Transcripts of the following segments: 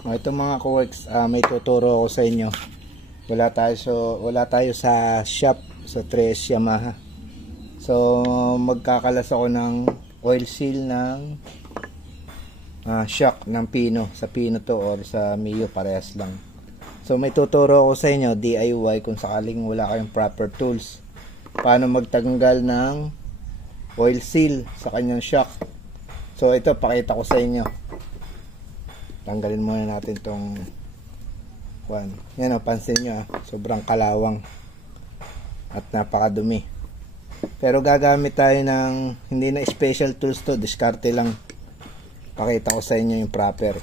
Ito mga ka-works, may tuturo ako sa inyo. Wala tayo sa shop sa 3 Yamaha. So magkakalas ako ng oil seal ng shock ng Pino. Sa Pino to or sa Mio, parehas lang. So may tuturo ako sa inyo DIY kung sakaling wala kayong proper tools. Paano magtanggal ng oil seal sa kanyang shock. So ito pakita ko sa inyo. Tanggalin muna natin tong yan, pansin nyo sobrang kalawang at napakadumi. Pero gagamit tayo ng hindi na special tools to, diskarte lang. Pakita ko sa inyo yung proper.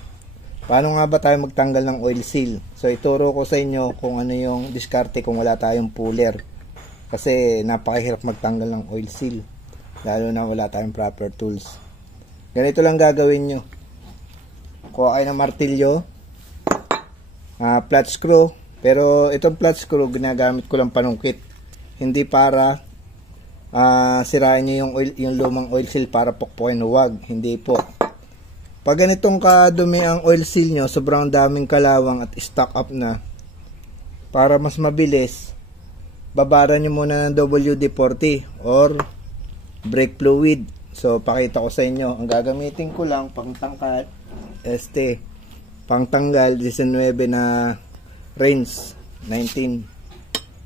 Paano nga ba tayo magtanggal ng oil seal? So ituro ko sa inyo kung ano yung diskarte kung wala tayong puller. Kasi napakahirap magtanggal ng oil seal, lalo na wala tayong proper tools. Ganito lang gagawin nyo. Kuha kayo ng martilyo, flat screw. Pero itong flat screw ginagamit ko lang panungkit, hindi para sirain nyo yung lumang oil seal para pukpukin. Huwag, hindi po. Pag ganitong kadumi ang oil seal nyo, sobrang daming kalawang at stock up na, para mas mabilis, babara nyo muna ng WD-40 or brake fluid. So pakita ko sa inyo, ang gagamitin ko lang pangtangkal pangtanggal 19 na range 19.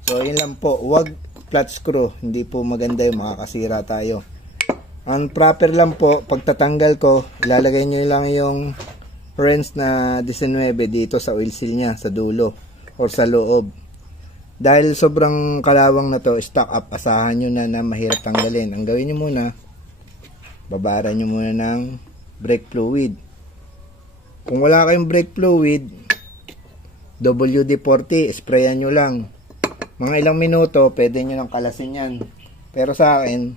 So yun lang po, huwag flat screw, hindi po maganda yung makakasira tayo. Ang proper lang po, pagtatanggal ko, ilalagay nyo lang yung range na 19 dito sa oil seal nya, sa dulo or sa loob. Dahil sobrang kalawang na to, stock up, asahan nyo na mahirap tanggalin. Ang gawin nyo muna, babara nyo muna ng brake fluid. Kung wala kayong brake fluid, WD-40, sprayan nyo lang. Mga ilang minuto, pwede nyo nang kalasin yan. Pero sa akin,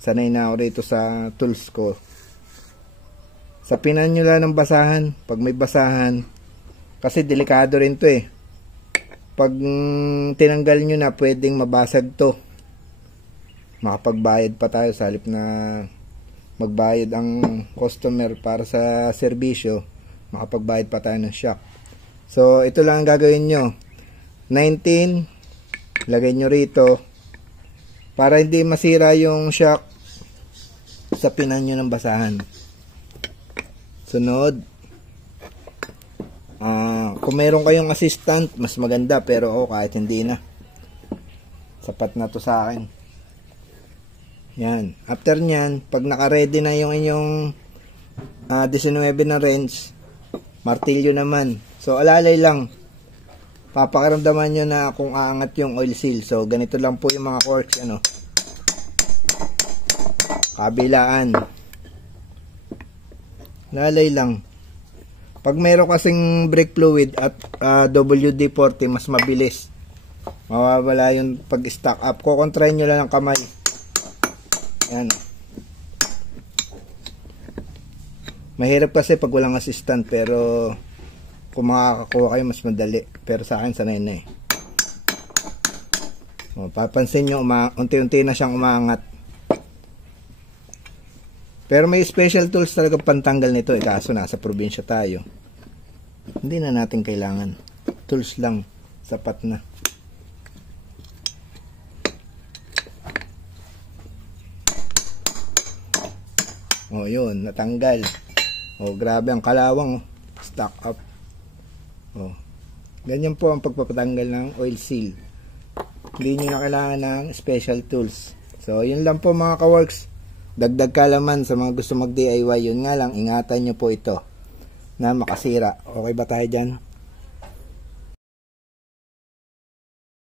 sanay na ako rito sa tools ko. Sapinan nyo lang ng basahan. Pag may basahan, kasi delikado rin to eh. Pag tinanggal nyo na, pwedeng mabasag to. Makapagbayad pa tayo sa halip na magbayad ang customer para sa serbisyo, makapagbayad pa tayo ng shock. So ito lang ang gagawin nyo, 19 lagay nyo rito para hindi masira yung shock. Sapinan nyo ng basahan. Sunod, kung meron kayong assistant mas maganda, pero kahit hindi na, sapat na to sa akin. Yan. After nyan, pag naka-ready na yung inyong 19 na range, martilyo naman. So alalay lang, papakiramdaman nyo na kung aangat yung oil seal. So ganito lang po yung mga corks, kabilaan, lalay lang. Pag mayroon kasing brake fluid at WD-40, mas mabilis, mawawala yung pag stock up. Kukontrahin nyo lang ng kamay. Yan. Mahirap kasi pag walang assistant, pero kung makakakuha kayo mas madali. Pero sa akin sanay na eh. Papansin nyo, unti-unti na siyang umaangat. Pero may special tools talaga pantanggal nito eh, kaso nasa probinsya tayo. Hindi na natin kailangan. Tools lang, sapat na. Yun, natanggal. Grabe ang kalawang, stock up. Ganyan po ang pagpapatanggal ng oil seal. Hindi nyo na kailangan ng special tools. So yun lang po mga ka-works. Dagdag kalaman sa mga gusto mag DIY. Yun nga lang, ingatan nyo po ito na makasira. Okay ba tayo dyan?